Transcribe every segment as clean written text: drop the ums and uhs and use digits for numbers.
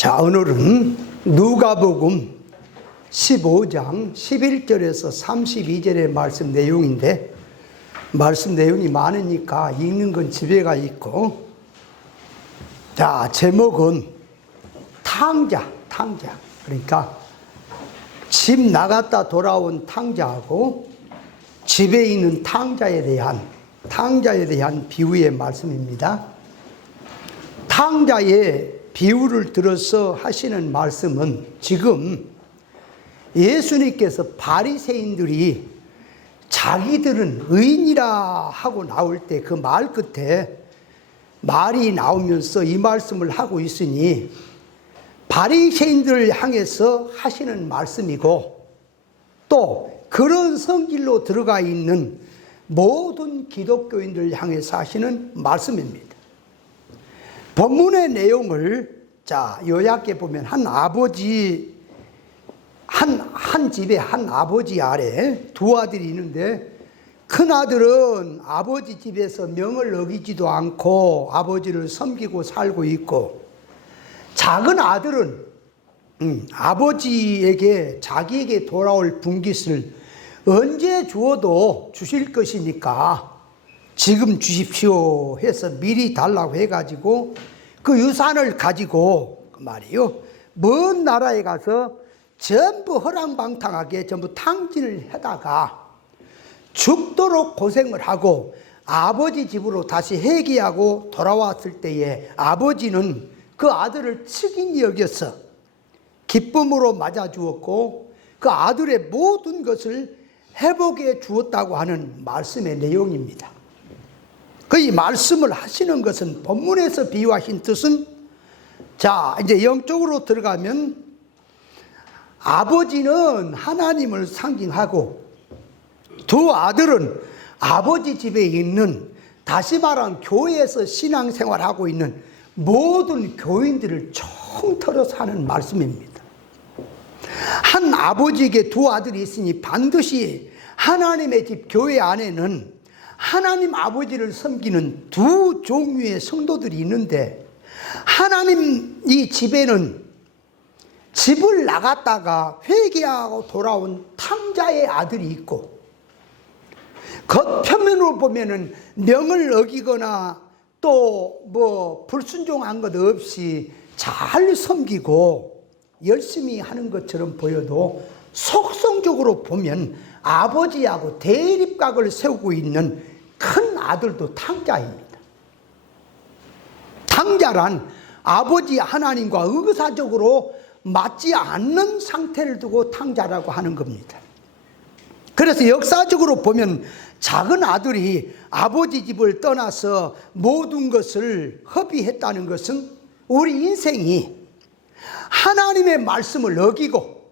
자, 오늘은 누가복음 15장 11절에서 32절의 말씀 내용인데, 말씀 내용이 많으니까 읽는 건 집에 가 있고, 자, 제목은 탕자. 그러니까 집 나갔다 돌아온 탕자하고 집에 있는 탕자에 대한 비유의 말씀입니다. 탕자의 비유를 들어서 하시는 말씀은, 지금 예수님께서 바리새인들이 자기들은 의인이라 하고 나올 때 그 말 끝에 말이 나오면서 이 말씀을 하고 있으니 바리새인들을 향해서 하시는 말씀이고, 또 그런 성질로 들어가 있는 모든 기독교인들을 향해서 하시는 말씀입니다. 본문의 내용을 요약해 보면, 한 집에 한 아버지 아래 두 아들이 있는데, 큰 아들은 아버지 집에서 명을 어기지도 않고 아버지를 섬기고 살고 있고, 작은 아들은 아버지에게 자기에게 돌아올 분깃을 언제 주어도 주실 것이니까 지금 주십시오 해서 미리 달라고 해가지고 그 유산을 가지고 말이요, 먼 나라에 가서 전부 허랑방탕하게 전부 탕진을 하다가 죽도록 고생을 하고 아버지 집으로 다시 회개하고 돌아왔을 때에 아버지는 그 아들을 측인히 여겨서 기쁨으로 맞아주었고 그 아들의 모든 것을 회복해 주었다고 하는 말씀의 내용입니다. 이 말씀을 하시는 것은, 본문에서 비유하신 뜻은, 이제 영적으로 들어가면 아버지는 하나님을 상징하고 두 아들은 아버지 집에 있는, 다시 말하면 교회에서 신앙생활하고 있는 모든 교인들을 총틀어서 하는 말씀입니다. 한 아버지에게 두 아들이 있으니 반드시 하나님의 집 교회 안에는 하나님 아버지를 섬기는 두 종류의 성도들이 있는데, 하나님 이 집에는 집을 나갔다가 회개하고 돌아온 탕자의 아들이 있고, 겉표면으로 보면은 명을 어기거나 또 불순종한 것 없이 잘 섬기고 열심히 하는 것처럼 보여도 속성적으로 보면 아버지하고 대립각을 세우고 있는 큰 아들도 탕자입니다. 탕자란 아버지 하나님과 의사적으로 맞지 않는 상태를 두고 탕자라고 하는 겁니다. 그래서 역사적으로 보면 작은 아들이 아버지 집을 떠나서 모든 것을 허비했다는 것은, 우리 인생이 하나님의 말씀을 어기고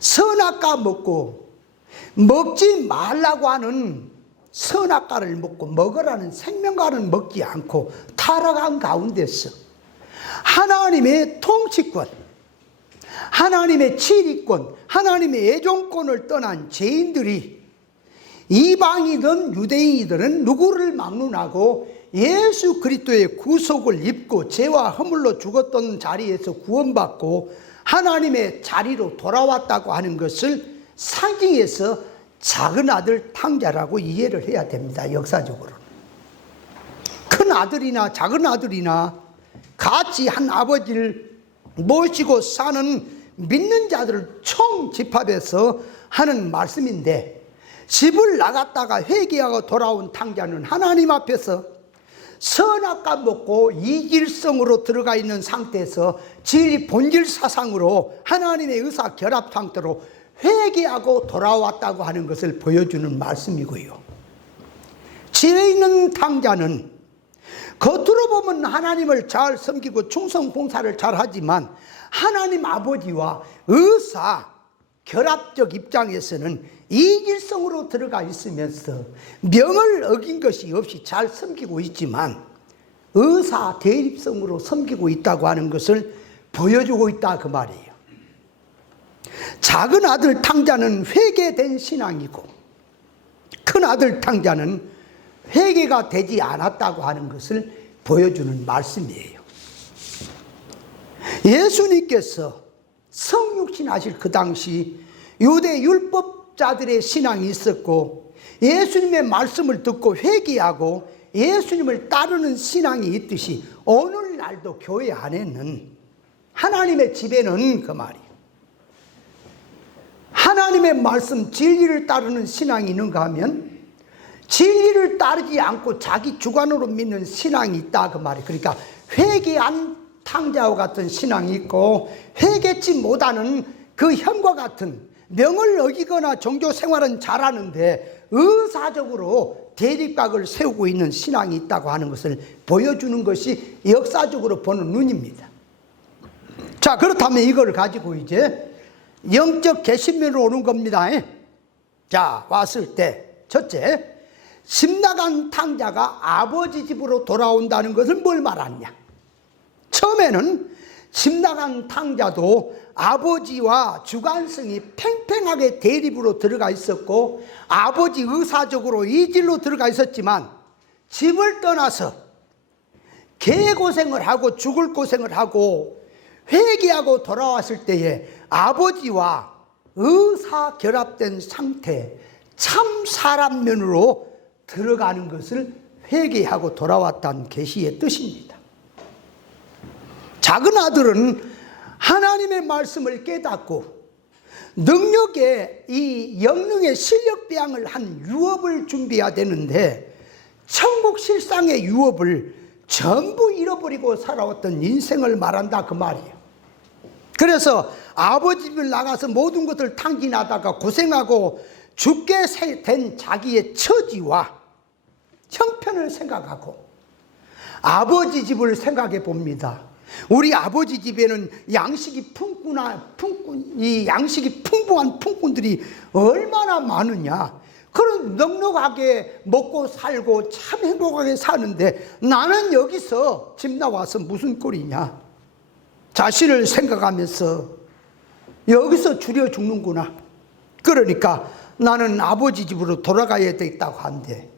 선악과 먹지 말라고 하는 선악과를 먹고 먹으라는 생명과는 먹지 않고 타락한 가운데서 하나님의 통치권, 하나님의 지리권, 하나님의 애종권을 떠난 죄인들이, 이방이든 유대인이든 누구를 막론하고 예수 그리스도의 구속을 입고 죄와 허물로 죽었던 자리에서 구원받고 하나님의 자리로 돌아왔다고 하는 것을 상징해서 작은 아들 탕자라고 이해를 해야 됩니다. 역사적으로 큰 아들이나 작은 아들이나 같이 한 아버지를 모시고 사는 믿는 자들을 총집합해서 하는 말씀인데, 집을 나갔다가 회개하고 돌아온 탕자는 하나님 앞에서 선악과 먹고 이질성으로 들어가 있는 상태에서 진리 본질 사상으로 하나님의 의사 결합 상태로 회개하고 돌아왔다고 하는 것을 보여주는 말씀이고요. 집에 있는 탕자는 겉으로 보면 하나님을 잘 섬기고 충성 봉사를 잘 하지만 하나님 아버지와 의사 결합적 입장에서는 이질성으로 들어가 있으면서 명을 어긴 것이 없이 잘 섬기고 있지만 의사 대립성으로 섬기고 있다고 하는 것을 보여주고 있다, 그 말이에요. 작은 아들 탕자는 회개된 신앙이고, 큰 아들 탕자는 회개가 되지 않았다고 하는 것을 보여주는 말씀이에요. 예수님께서 성육신 하실 그 당시 유대 율법자들의 신앙이 있었고, 예수님의 말씀을 듣고 회개하고 예수님을 따르는 신앙이 있듯이 오늘날도 교회 안에는, 하나님의 집에는 그 말이에요, 하나님의 말씀 진리를 따르는 신앙이 있는가 하면 진리를 따르지 않고 자기 주관으로 믿는 신앙이 있다 그 말이에요. 그러니까 회개한 탕자와 같은 신앙이 있고, 회개치 못하는 그 형과 같은, 명을 어기거나 종교 생활은 잘하는데 의사적으로 대립각을 세우고 있는 신앙이 있다고 하는 것을 보여주는 것이 역사적으로 보는 눈입니다. 자, 그렇다면 이걸 가지고 이제 영적 개신론으로 오는 겁니다. 자, 왔을 때 첫째, 집 나간 탕자가 아버지 집으로 돌아온다는 것을 뭘 말하느냐. 처음에는 집 나간 탕자도 아버지와 주관성이 팽팽하게 대립으로 들어가 있었고, 아버지 의사적으로 이 길로 들어가 있었지만, 집을 떠나서 개고생을 하고 죽을 고생을 하고 회개하고 돌아왔을 때에 아버지와 의사 결합된 상태, 참 사람면으로 들어가는 것을 회개하고 돌아왔다는 계시의 뜻입니다. 작은 아들은 하나님의 말씀을 깨닫고 능력의 이 영능의 실력 배양을 한 유업을 준비해야 되는데, 천국 실상의 유업을 전부 잃어버리고 살아왔던 인생을 말한다 그 말이에요. 그래서 아버지 집을 나가서 모든 것을 탕진하다가 고생하고 죽게 된 자기의 처지와 형편을 생각하고 아버지 집을 생각해 봅니다. 우리 아버지 집에는 양식이 풍부한 품꾼들이 얼마나 많으냐. 그런 넉넉하게 먹고 살고 참 행복하게 사는데 나는 여기서 집 나와서 무슨 꼴이냐. 자신을 생각하면서 여기서 줄여 죽는구나. 그러니까 나는 아버지 집으로 돌아가야 되겠다고 한데,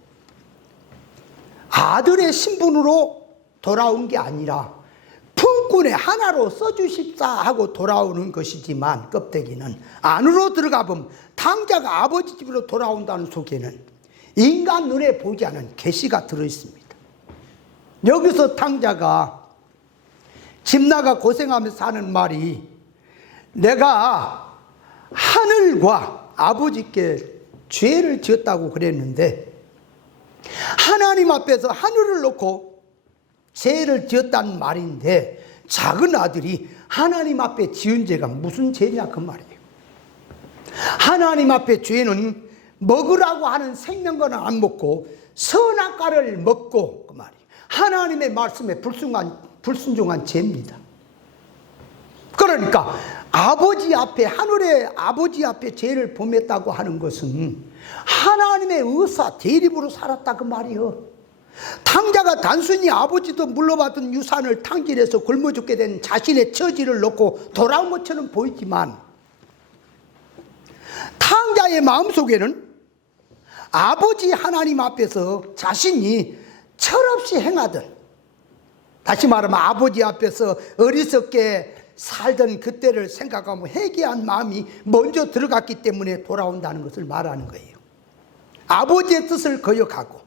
아들의 신분으로 돌아온 게 아니라 품꾼의 하나로 써주십사 하고 돌아오는 것이지만, 껍데기는 안으로 들어가 보면 탕자가 아버지 집으로 돌아온다는 속에는 인간 눈에 보이지 않은 계시가 들어있습니다. 여기서 탕자가 집 나가 고생하면서 하는 말이, 내가 하늘과 아버지께 죄를 지었다고 그랬는데, 하나님 앞에서 하늘을 놓고 죄를 지었다는 말인데, 작은 아들이 하나님 앞에 지은 죄가 무슨 죄냐 그 말이에요. 하나님 앞에 죄는 먹으라고 하는 생명과는 안 먹고 선악과를 먹고 그 말이에요. 하나님의 말씀에 불순종한 죄입니다. 그러니까 아버지 앞에, 하늘의 아버지 앞에 죄를 범했다고 하는 것은 하나님의 의사 대립으로 살았다 그 말이에요. 탕자가 단순히 아버지도 물려받은 유산을 탕진해서 굶어 죽게 된 자신의 처지를 놓고 돌아온 것처럼 보이지만, 탕자의 마음속에는 아버지 하나님 앞에서 자신이 철없이 행하던, 다시 말하면 아버지 앞에서 어리석게 살던 그때를 생각하면 회개한 마음이 먼저 들어갔기 때문에 돌아온다는 것을 말하는 거예요. 아버지의 뜻을 거역하고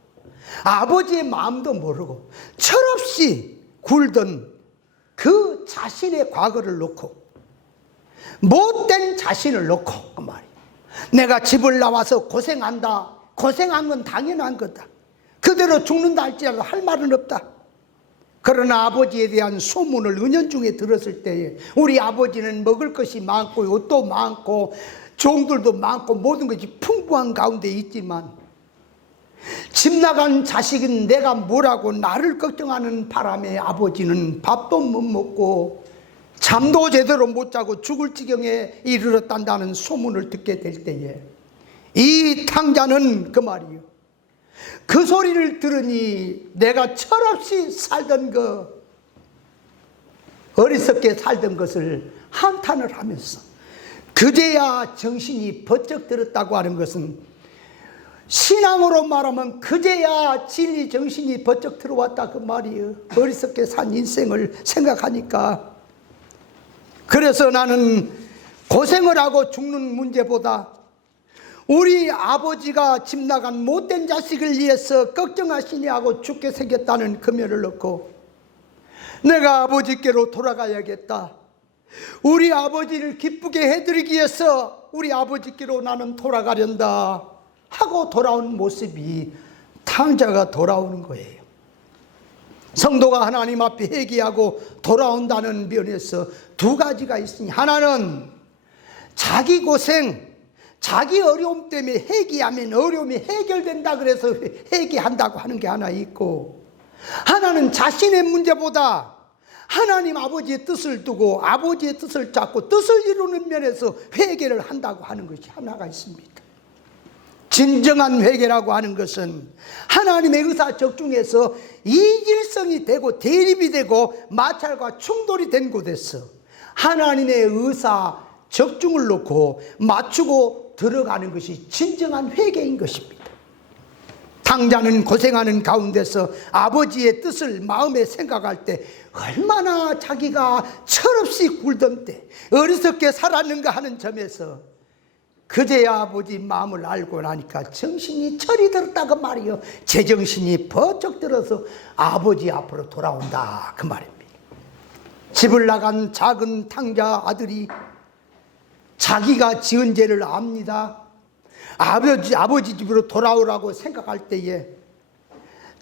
아버지의 마음도 모르고 철없이 굴던 그 자신의 과거를 놓고, 못된 자신을 놓고 그 말이에요. 내가 집을 나와서 고생한다. 고생한 건 당연한 거다. 그대로 죽는다 할지라도 할 말은 없다. 그러나 아버지에 대한 소문을 은연중에 들었을 때에 우리 아버지는 먹을 것이 많고 옷도 많고 종들도 많고 모든 것이 풍부한 가운데 있지만, 집 나간 자식은 내가 뭐라고 나를 걱정하는 바람에 아버지는 밥도 못 먹고 잠도 제대로 못 자고 죽을 지경에 이르렀단다는 소문을 듣게 될 때에 이 탕자는 그 말이요, 그 소리를 들으니 내가 철없이 살던 어리석게 살던 것을 한탄을 하면서, 그제야 정신이 번쩍 들었다고 하는 것은 신앙으로 말하면 그제야 진리 정신이 번쩍 들어왔다 그 말이에요. 어리석게 산 인생을 생각하니까 그래서 나는 고생을 하고 죽는 문제보다 우리 아버지가 집 나간 못된 자식을 위해서 걱정하시니 하고 죽게 생겼다는 금연을 넣고 내가 아버지께로 돌아가야겠다. 우리 아버지를 기쁘게 해드리기 위해서 우리 아버지께로 나는 돌아가련다 하고 돌아온 모습이 탕자가 돌아오는 거예요. 성도가 하나님 앞에 회개하고 돌아온다는 면에서 두 가지가 있으니, 하나는 자기 고생, 자기 어려움 때문에 회개하면 어려움이 해결된다 그래서 회개한다고 하는 게 하나 있고, 하나는 자신의 문제보다 하나님 아버지의 뜻을 두고 아버지의 뜻을 잡고 뜻을 이루는 면에서 회개를 한다고 하는 것이 하나가 있습니다. 진정한 회개라고 하는 것은 하나님의 의사적중에서 이질성이 되고 대립이 되고 마찰과 충돌이 된 곳에서 하나님의 의사적중을 놓고 맞추고 들어가는 것이 진정한 회개인 것입니다. 탕자는 고생하는 가운데서 아버지의 뜻을 마음에 생각할 때 얼마나 자기가 철없이 굴던 때 어리석게 살았는가 하는 점에서 그제야 아버지 마음을 알고 나니까 정신이 철이 들었다 그 말이요. 제정신이 번쩍 들어서 아버지 앞으로 돌아온다 그 말입니다. 집을 나간 작은 탕자 아들이 자기가 지은 죄를 압니다. 아버지 집으로 돌아오라고 생각할 때에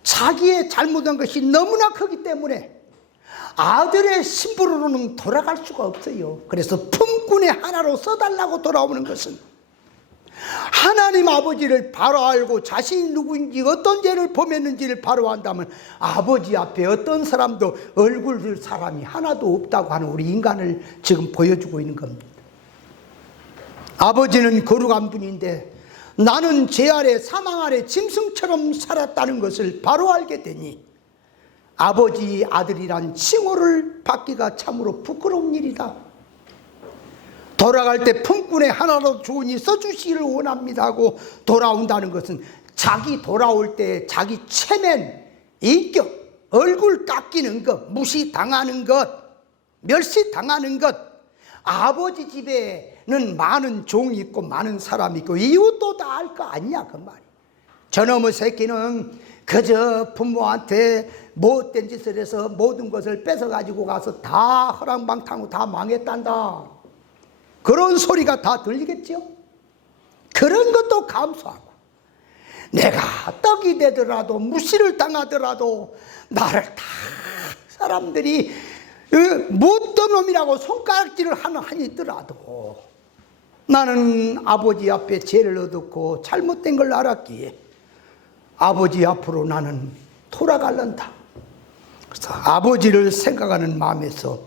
자기의 잘못한 것이 너무나 크기 때문에 아들의 신부로는 돌아갈 수가 없어요. 그래서 품꾼의 하나로 써달라고 돌아오는 것은 하나님 아버지를 바로 알고 자신이 누구인지 어떤 죄를 범했는지를 바로 안다면 아버지 앞에 어떤 사람도 얼굴 들 사람이 하나도 없다고 하는 우리 인간을 지금 보여주고 있는 겁니다. 아버지는 거룩한 분인데 나는 죄 아래 사망 아래 짐승처럼 살았다는 것을 바로 알게 되니 아버지 아들이란 칭호를 받기가 참으로 부끄러운 일이다. 돌아갈 때 품꾼의 하나로 주으니 써주시기를 원합니다 하고 돌아온다는 것은 자기 돌아올 때 자기 체면, 인격, 얼굴 깎이는 것, 무시당하는 것, 멸시당하는 것, 아버지 집에는 많은 종이 있고 많은 사람이 있고 이웃도 다 알 거 아니냐 그 말이야. 저놈의 새끼는 그저 부모한테 못된 짓을 해서 모든 것을 뺏어가지고 가서 다 허랑방탕하고 다 망했단다. 그런 소리가 다 들리겠죠. 그런 것도 감수하고 내가 떡이 되더라도 무시를 당하더라도 나를 다 사람들이 못된 놈이라고 손가락질을 하니더라도 나는 아버지 앞에 죄를 얻었고 잘못된 걸 알았기에 아버지 앞으로 나는 돌아갈란다. 그래서 아버지를 생각하는 마음에서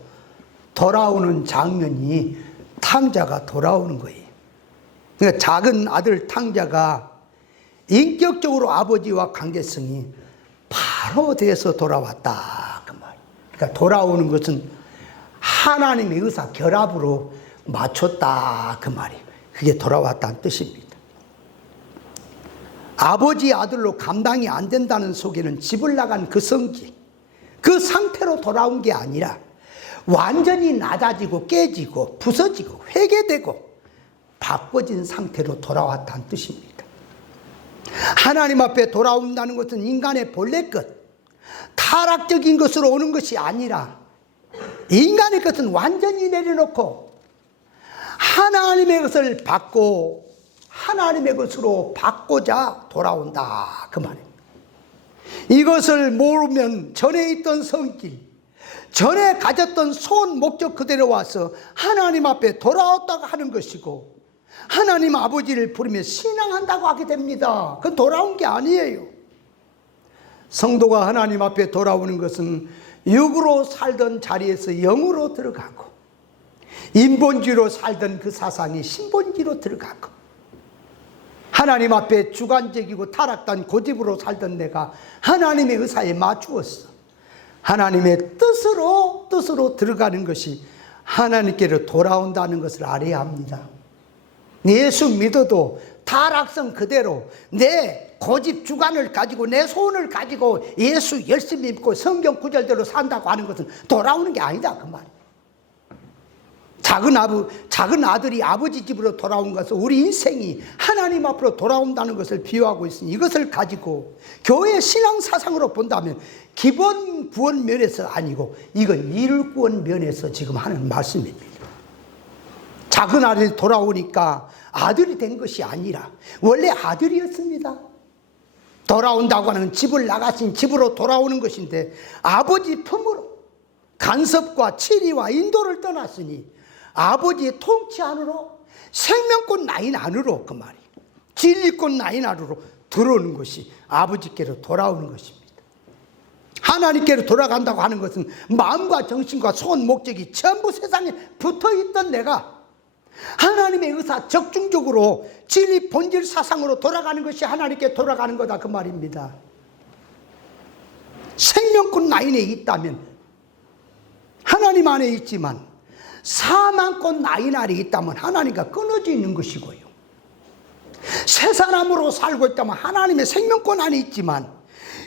돌아오는 장면이 탕자가 돌아오는 거예요. 그러니까 작은 아들 탕자가 인격적으로 아버지와 관계성이 바로 돼서 돌아왔다 그 말. 그러니까 돌아오는 것은 하나님의 의사 결합으로 맞췄다 그 말이에요. 그게 돌아왔다는 뜻입니다. 아버지 아들로 감당이 안 된다는 속에는 집을 나간 그 성질, 그 상태로 돌아온 게 아니라 완전히 낮아지고 깨지고 부서지고 회개되고 바꿔진 상태로 돌아왔다는 뜻입니다. 하나님 앞에 돌아온다는 것은 인간의 본래 것, 타락적인 것으로 오는 것이 아니라 인간의 것은 완전히 내려놓고 하나님의 것을 받고 하나님의 것으로 받고자 돌아온다 그 말입니다. 이것을 모르면 전에 있던 성질, 전에 가졌던 소원 목적 그대로 와서 하나님 앞에 돌아왔다고 하는 것이고 하나님 아버지를 부르며 신앙한다고 하게 됩니다. 그건 돌아온 게 아니에요. 성도가 하나님 앞에 돌아오는 것은 육으로 살던 자리에서 영으로 들어가고 인본주의로 살던 그 사상이 신본주의로 들어가고 하나님 앞에 주관적이고 타락한 고집으로 살던 내가 하나님의 의사에 맞추었어. 하나님의 뜻으로 들어가는 것이 하나님께로 돌아온다는 것을 알아야 합니다. 예수 믿어도 타락성 그대로 내 고집 주관을 가지고 내 소원을 가지고 예수 열심히 믿고 성경 구절대로 산다고 하는 것은 돌아오는 게 아니다 그 말이에요. 작은 아들이 아버지 집으로 돌아온 것은 우리 인생이 하나님 앞으로 돌아온다는 것을 비유하고 있으니, 이것을 가지고 교회 신앙 사상으로 본다면 기본 구원 면에서 아니고 이건 이룰 구원 면에서 지금 하는 말씀입니다. 작은 아들이 돌아오니까 아들이 된 것이 아니라 원래 아들이었습니다. 돌아온다고 하는 집을 나가신 집으로 돌아오는 것인데, 아버지 품으로 간섭과 치리와 인도를 떠났으니 아버지의 통치 안으로, 생명권 라인 안으로, 그 말이 진리권 라인 안으로 들어오는 것이 아버지께로 돌아오는 것입니다. 하나님께로 돌아간다고 하는 것은 마음과 정신과 소원 목적이 전부 세상에 붙어있던 내가 하나님의 의사 적중적으로 진리 본질 사상으로 돌아가는 것이 하나님께 돌아가는 거다, 그 말입니다. 생명권 라인에 있다면 하나님 안에 있지만 사망권 라인 아래 있다면 하나님과 끊어져 있는 것이고요. 새 사람으로 살고 있다면 하나님의 생명권 안에 있지만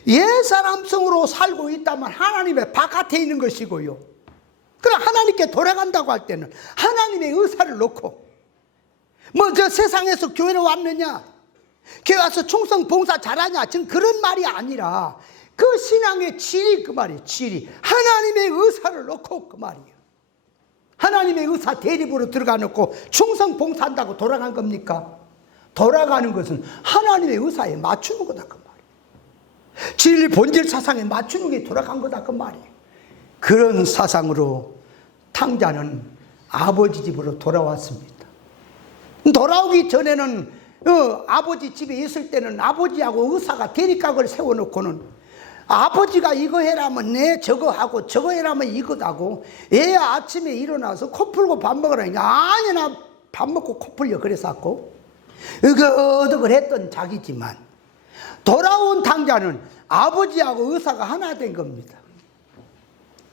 옛 사람성으로 살고 있다면 하나님의 바깥에 있는 것이고요. 그럼 하나님께 돌아간다고 할 때는 하나님의 의사를 놓고, 뭐 저 세상에서 교회로 왔느냐, 교회 와서 충성 봉사 잘하냐, 지금 그런 말이 아니라 그 신앙의 질이, 그 말이에요. 질이 하나님의 의사를 놓고, 그 말이에요. 하나님의 의사 대립으로 들어가 놓고 충성 봉사한다고 돌아간 겁니까? 돌아가는 것은 하나님의 의사에 맞추는 거다, 그 말이에요. 진리 본질 사상에 맞추는 게 돌아간 거다, 그 말이에요. 그런 사상으로 탕자는 아버지 집으로 돌아왔습니다. 돌아오기 전에는 아버지 집에 있을 때는 아버지하고 의사가 대립각을 세워놓고는 아버지가 이거 해라면 내 저거 하고, 저거 해라면 이거다고, 얘 아침에 일어나서 코 풀고 밥 먹으라니까 아니 나 밥 먹고 코 풀려 그래서 왔고, 이거 어덕을 했던 자기지만 돌아온 탕자는 아버지하고 의사가 하나 된 겁니다.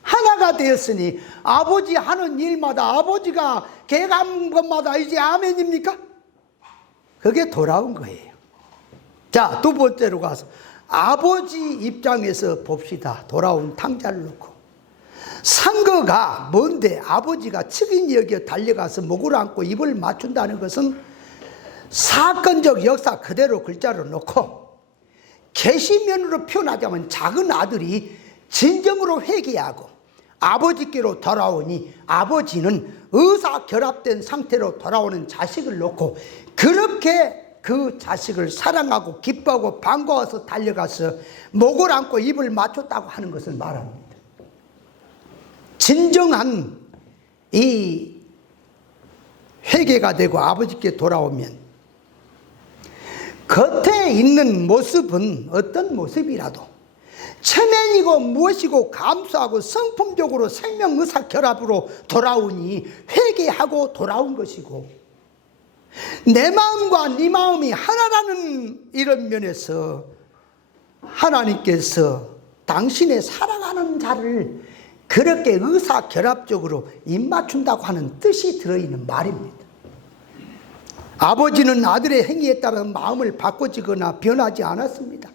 하나가 되었으니 아버지 하는 일마다, 아버지가 개간 것마다 이제 아멘입니까? 그게 돌아온 거예요. 자, 두 번째로 가서 아버지 입장에서 봅시다. 돌아온 탕자를 놓고 상거가 뭔데 아버지가 측인이 여겨 달려가서 목을 안고 입을 맞춘다는 것은 사건적 역사 그대로 글자로 놓고 계시면으로 표현하자면 작은 아들이 진정으로 회개하고 아버지께로 돌아오니 아버지는 의사 결합된 상태로 돌아오는 자식을 놓고 그렇게 그 자식을 사랑하고 기뻐하고 반가워서 달려가서 목을 안고 입을 맞췄다고 하는 것을 말합니다. 진정한 이 회개가 되고 아버지께 돌아오면 겉에 있는 모습은 어떤 모습이라도 체면이고 무엇이고 감수하고 성품적으로 생명의사 결합으로 돌아오니 회개하고 돌아온 것이고, 내 마음과 네 마음이 하나라는 이런 면에서 하나님께서 당신의 살아가는 자를 그렇게 의사결합적으로 입맞춘다고 하는 뜻이 들어있는 말입니다. 아버지는 아들의 행위에 따라 마음을 바꿔지거나 변하지 않았습니다.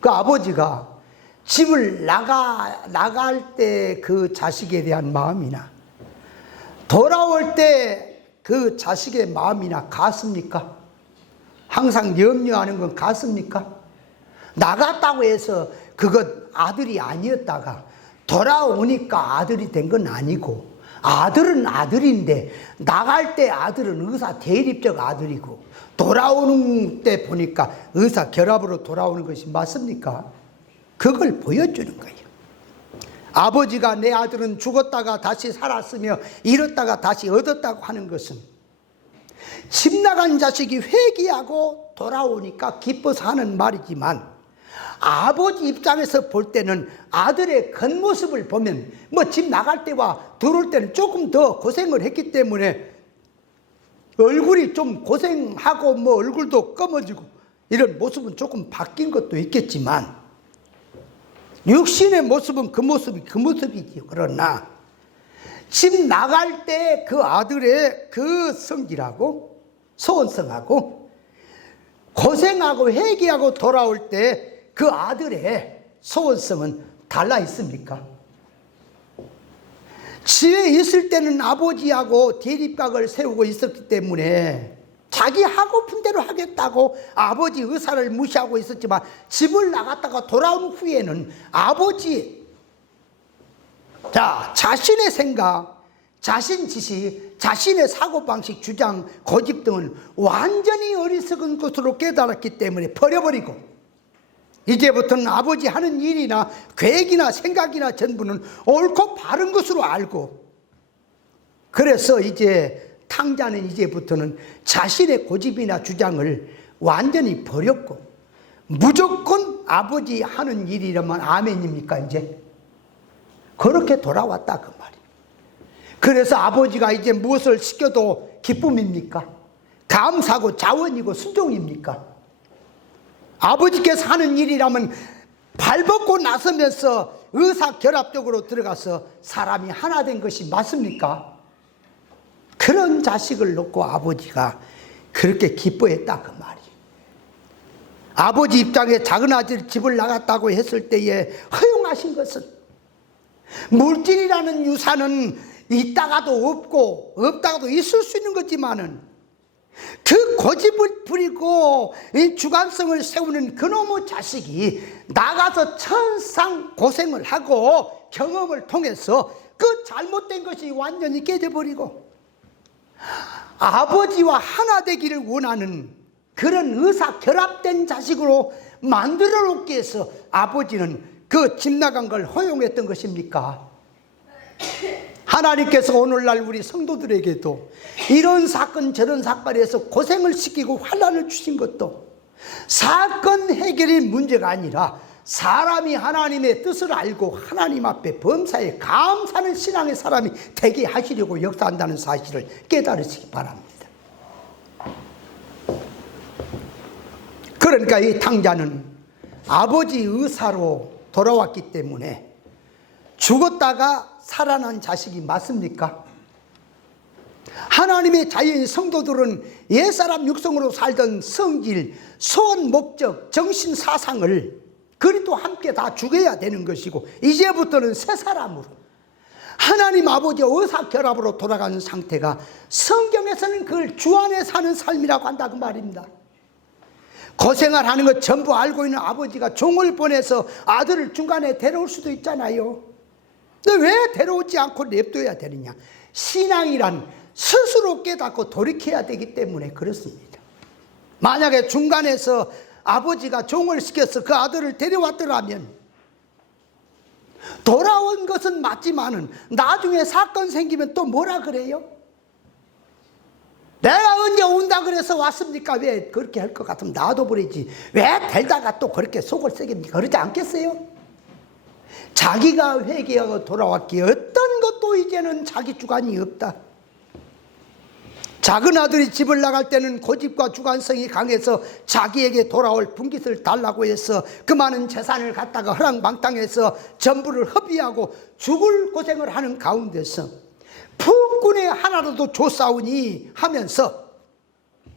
그 아버지가 집을 나갈 때 그 자식에 대한 마음이나 돌아올 때 그 자식의 마음이나 같습니까? 항상 염려하는 건 같습니까? 나갔다고 해서 그것 아들이 아니었다가 돌아오니까 아들이 된 건 아니고, 아들은 아들인데 나갈 때 아들은 의사 대립적 아들이고 돌아오는 때 보니까 의사 결합으로 돌아오는 것이 맞습니까? 그걸 보여주는 거예요. 아버지가 내 아들은 죽었다가 다시 살았으며 잃었다가 다시 얻었다고 하는 것은 집 나간 자식이 회개하고 돌아오니까 기뻐서 하는 말이지만, 아버지 입장에서 볼 때는 아들의 겉모습을 보면 뭐 집 나갈 때와 들어올 때는 조금 더 고생을 했기 때문에 얼굴이 좀 고생하고 뭐 얼굴도 검어지고 이런 모습은 조금 바뀐 것도 있겠지만 육신의 모습은 그 모습이지요. 그러나 집 나갈 때 그 아들의 그 성질하고 소원성하고 고생하고 회개하고 돌아올 때 그 아들의 소원성은 달라 있습니까? 집에 있을 때는 아버지하고 대립각을 세우고 있었기 때문에 자기 하고픈 대로 하겠다고 아버지 의사를 무시하고 있었지만, 집을 나갔다가 돌아온 후에는 아버지 자신의 생각, 자신 지식, 자신의 사고방식, 주장, 고집 등은 완전히 어리석은 것으로 깨달았기 때문에 버려버리고, 이제부터는 아버지 하는 일이나 계획이나 생각이나 전부는 옳고 바른 것으로 알고, 그래서 이제 탕자는 이제부터는 자신의 고집이나 주장을 완전히 버렸고, 무조건 아버지 하는 일이라면 아멘입니까? 이제 그렇게 돌아왔다 그 말이에요. 그래서 아버지가 이제 무엇을 시켜도 기쁨입니까? 감사고 자원이고 순종입니까? 아버지께서 하는 일이라면 발벗고 나서면서 의사결합적으로 들어가서 사람이 하나 된 것이 맞습니까? 그런 자식을 놓고 아버지가 그렇게 기뻐했다 그 말이에요. 아버지 입장에 작은 아들 집을 나갔다고 했을 때에 허용하신 것은, 물질이라는 유산은 있다가도 없고 없다가도 있을 수 있는 거지만은, 그 고집을 부리고 주관성을 세우는 그놈의 자식이 나가서 천상 고생을 하고 경험을 통해서 그 잘못된 것이 완전히 깨져버리고, 아버지와 하나 되기를 원하는 그런 의사 결합된 자식으로 만들어 놓기 위해서 아버지는 그 집 나간 걸 허용했던 것입니까? 하나님께서 오늘날 우리 성도들에게도 이런 사건 저런 사건에서 고생을 시키고 환난을 주신 것도 사건 해결이 문제가 아니라 사람이 하나님의 뜻을 알고 하나님 앞에 범사에 감사하는 신앙의 사람이 되게 하시려고 역사한다는 사실을 깨달으시기 바랍니다. 그러니까 이 탕자는 아버지 의사로 돌아왔기 때문에 죽었다가 살아난 자식이 맞습니까? 하나님의 자유인 성도들은 옛사람 육성으로 살던 성질, 소원, 목적, 정신, 사상을 그리도 함께 다 죽여야 되는 것이고, 이제부터는 새 사람으로 하나님 아버지의 의사결합으로 돌아가는 상태가 성경에서는 그걸 주 안에 사는 삶이라고 한다 그 말입니다. 고생을 하는 것 전부 알고 있는 아버지가 종을 보내서 아들을 중간에 데려올 수도 있잖아요. 근데 왜 데려오지 않고 냅둬야 되느냐? 신앙이란 스스로 깨닫고 돌이켜야 되기 때문에 그렇습니다. 만약에 중간에서 아버지가 종을 시켜서 그 아들을 데려왔더라면 돌아온 것은 맞지만은 나중에 사건 생기면 또 뭐라 그래요? 내가 언제 온다 그래서 왔습니까? 왜 그렇게 할 것 같으면 놔둬버리지, 왜 데려다가 또 그렇게 속을 새깁니까? 그러지 않겠어요? 자기가 회개하고 돌아왔기에 어떤 것도 이제는 자기 주관이 없다. 작은 아들이 집을 나갈 때는 고집과 주관성이 강해서 자기에게 돌아올 분깃을 달라고 해서 그 많은 재산을 갖다가 허랑방탕해서 전부를 허비하고 죽을 고생을 하는 가운데서 품꾼의 하나라도 줬사오니 하면서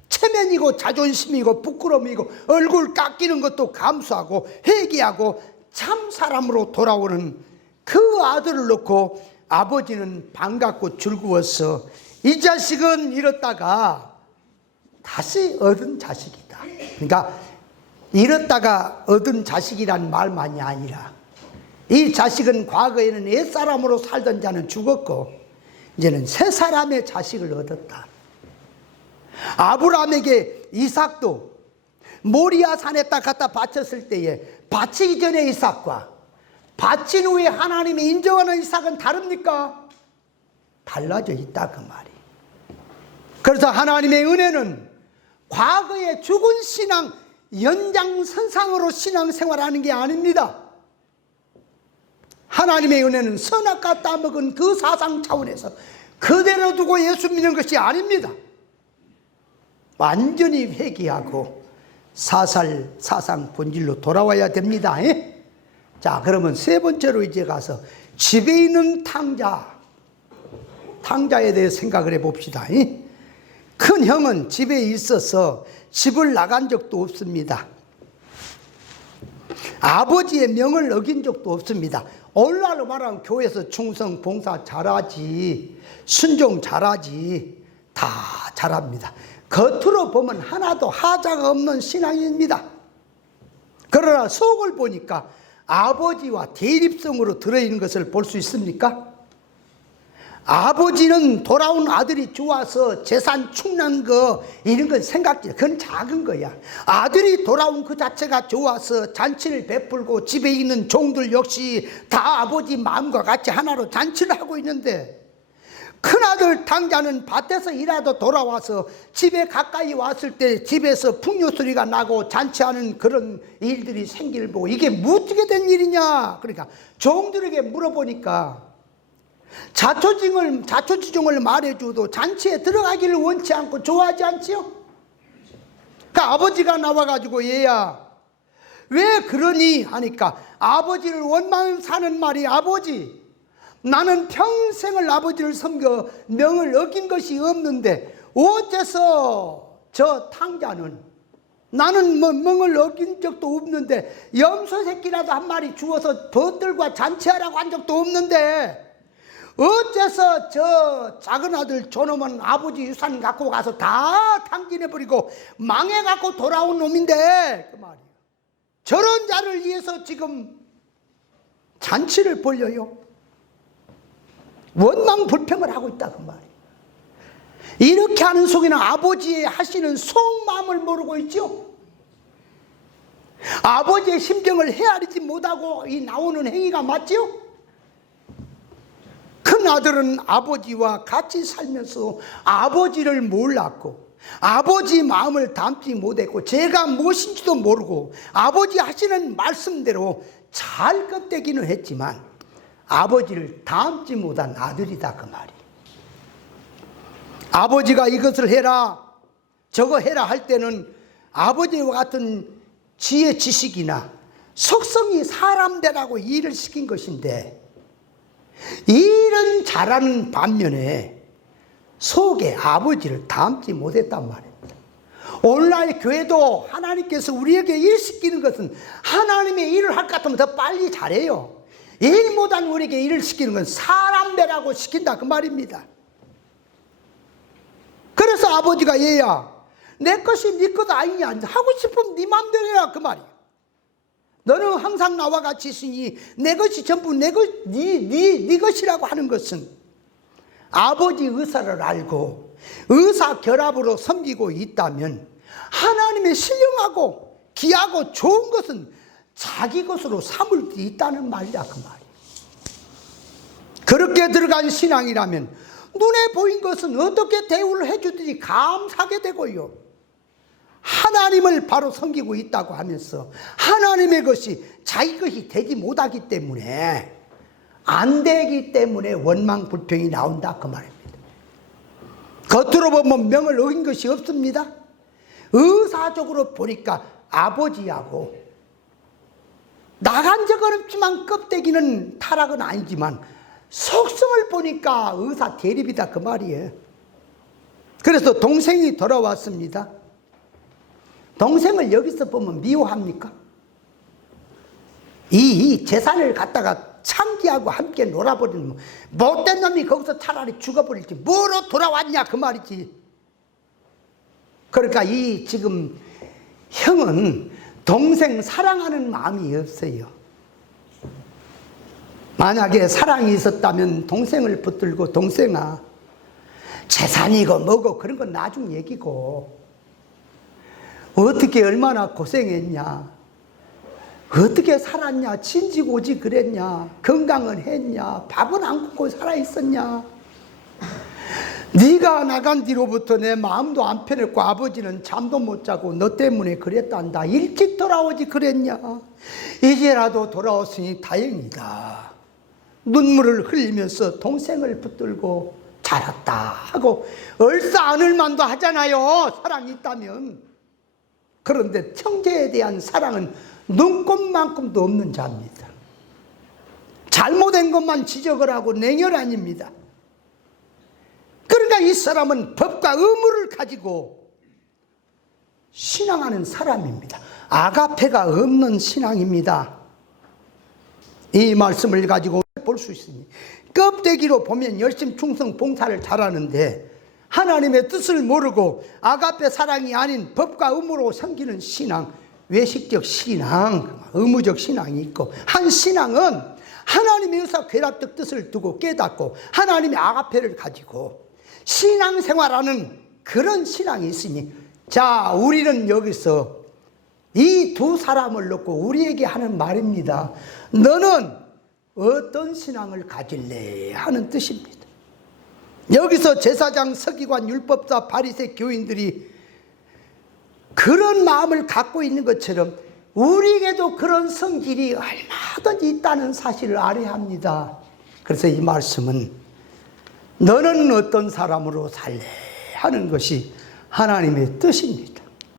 체면이고 자존심이고 부끄러움이고 얼굴 깎이는 것도 감수하고 회개하고 참 사람으로 돌아오는 그 아들을 놓고 아버지는 반갑고 즐거워서 이 자식은 잃었다가 다시 얻은 자식이다. 그러니까 잃었다가 얻은 자식이란 말만이 아니라 이 자식은 과거에는 옛사람으로 살던 자는 죽었고 이제는 새 사람의 자식을 얻었다. 아브라함에게 이삭도 모리아 산에다 갖다 바쳤을 때에 바치기 전에 이삭과 바친 후에 하나님이 인정하는 이삭은 다릅니까? 달라져 있다 그 말이. 그래서 하나님의 은혜는 과거의 죽은 신앙 연장선상으로 신앙생활하는 게 아닙니다. 하나님의 은혜는 선악과 따먹은 그 사상 차원에서 그대로 두고 예수 믿는 것이 아닙니다. 완전히 회개하고 사상 본질로 돌아와야 됩니다. 자, 그러면 세 번째로 이제 가서 집에 있는 탕자에 대해 생각을 해봅시다. 큰 형은 집에 있어서 집을 나간 적도 없습니다. 아버지의 명을 어긴 적도 없습니다. 오늘날로 말하면 교회에서 충성, 봉사 잘하지, 순종 잘하지, 다 잘합니다. 겉으로 보면 하나도 하자가 없는 신앙입니다. 그러나 속을 보니까 아버지와 대립성으로 들어있는 것을 볼 수 있습니까? 아버지는 돌아온 아들이 좋아서 재산 충난 거 이런 건 생각지, 그건 작은 거야. 아들이 돌아온 그 자체가 좋아서 잔치를 베풀고 집에 있는 종들 역시 다 아버지 마음과 같이 하나로 잔치를 하고 있는데, 큰아들 당자는 밭에서 일하다 돌아와서 집에 가까이 왔을 때 집에서 풍요 소리가 나고 잔치하는 그런 일들이 생기를 보고 이게 어떻게 된 일이냐, 그러니까 종들에게 물어보니까 자초지종을 말해줘도 잔치에 들어가기를 원치 않고 좋아하지 않지요? 그러니까 아버지가 나와가지고 얘야 왜 그러니 하니까 아버지를 원망하며 사는 말이, 아버지 나는 평생을 아버지를 섬겨 명을 어긴 것이 없는데 어째서 저 탕자는, 나는 뭐 명을 어긴 적도 없는데 염소 새끼라도 한 마리 주어서 벗들과 잔치하라고 한 적도 없는데 어째서 저 작은 아들 저놈은 아버지 유산 갖고 가서 다 탕진해버리고 망해갖고 돌아온 놈인데, 그 말이에요. 저런 자를 위해서 지금 잔치를 벌려요. 원망 불평을 하고 있다, 그 말이에요. 이렇게 하는 속에는 아버지의 하시는 속마음을 모르고 있죠. 아버지의 심정을 헤아리지 못하고 이 나오는 행위가 맞죠? 큰 아들은 아버지와 같이 살면서 아버지를 몰랐고 아버지 마음을 담지 못했고 제가 무엇인지도 모르고 아버지 하시는 말씀대로 잘 껍데기는 했지만 아버지를 담지 못한 아들이다, 그 말이. 아버지가 이것을 해라 저거 해라 할 때는 아버지와 같은 지혜 지식이나 속성이 사람되라고 일을 시킨 것인데, 일은 잘하는 반면에 속에 아버지를 담지 못했단 말입니다. 오늘날 교회도 하나님께서 우리에게 일 시키는 것은 하나님의 일을 할 것 같으면 더 빨리 잘해요. 일보다는 우리에게 일을 시키는 건 사람되라고 시킨다, 그 말입니다. 그래서 아버지가 얘야 내 것이 네 것 아니냐, 하고 싶으면 네 맘대로 해라, 그 말이야. 너는 항상 나와 같이 있으니 내 것이 전부 네 것이라고 하는 것은 아버지 의사를 알고 의사 결합으로 섬기고 있다면 하나님의 신령하고 귀하고 좋은 것은 자기 것으로 삼을 수 있다는 말이야, 그 말이야. 그렇게 들어간 신앙이라면 눈에 보인 것은 어떻게 대우를 해주든지 감사하게 되고요, 하나님을 바로 섬기고 있다고 하면서 하나님의 것이 자기 것이 되지 못하기 때문에, 안 되기 때문에 원망 불평이 나온다, 그 말입니다. 겉으로 보면 명을 어긴 것이 없습니다. 의사적으로 보니까 아버지하고 나간 적은 없지만 껍데기는 타락은 아니지만 속성을 보니까 의사 대립이다, 그 말이에요. 그래서 동생이 돌아왔습니다. 동생을 여기서 보면 미워합니까? 이 재산을 갖다가 창기하고 함께 놀아버리면 못된 놈이 거기서 차라리 죽어버릴지 뭐로 돌아왔냐, 그 말이지. 그러니까 이 지금 형은 동생 사랑하는 마음이 없어요. 만약에 사랑이 있었다면 동생을 붙들고 동생아 재산이고 뭐고 그런 건 나중 얘기고, 어떻게 얼마나 고생했냐, 어떻게 살았냐, 친지고지 그랬냐, 건강은 했냐, 밥은 안 굶고 살아있었냐, 네가 나간 뒤로부터 내 마음도 안 편했고 아버지는 잠도 못 자고 너 때문에 그랬단다, 일찍 돌아오지 그랬냐, 이제라도 돌아왔으니 다행이다. 눈물을 흘리면서 동생을 붙들고 자랐다 하고 얼싸안을만도 하잖아요, 사랑이 있다면. 그런데 형제에 대한 사랑은 눈꼽만큼도 없는 자입니다. 잘못된 것만 지적을 하고 냉혈 아닙니다. 그러니까 이 사람은 법과 의무를 가지고 신앙하는 사람입니다. 아가페가 없는 신앙입니다. 이 말씀을 가지고 볼 수 있습니다. 껍데기로 보면 열심 충성 봉사를 잘하는데 하나님의 뜻을 모르고 아가페 사랑이 아닌 법과 의무로 섬기는 신앙, 외식적 신앙, 의무적 신앙이 있고, 한 신앙은 하나님의 의사결합적 뜻을 두고 깨닫고 하나님의 아가페를 가지고 신앙생활하는 그런 신앙이 있으니, 자, 우리는 여기서 이 두 사람을 놓고 우리에게 하는 말입니다. 너는 어떤 신앙을 가질래 하는 뜻입니다. 여기서 제사장, 서기관, 율법사, 바리새 교인들이 그런 마음을 갖고 있는 것처럼 우리에게도 그런 성질이 얼마든지 있다는 사실을 알아야 합니다. 그래서 이 말씀은 너는 어떤 사람으로 살래 하는 것이 하나님의 뜻입니다.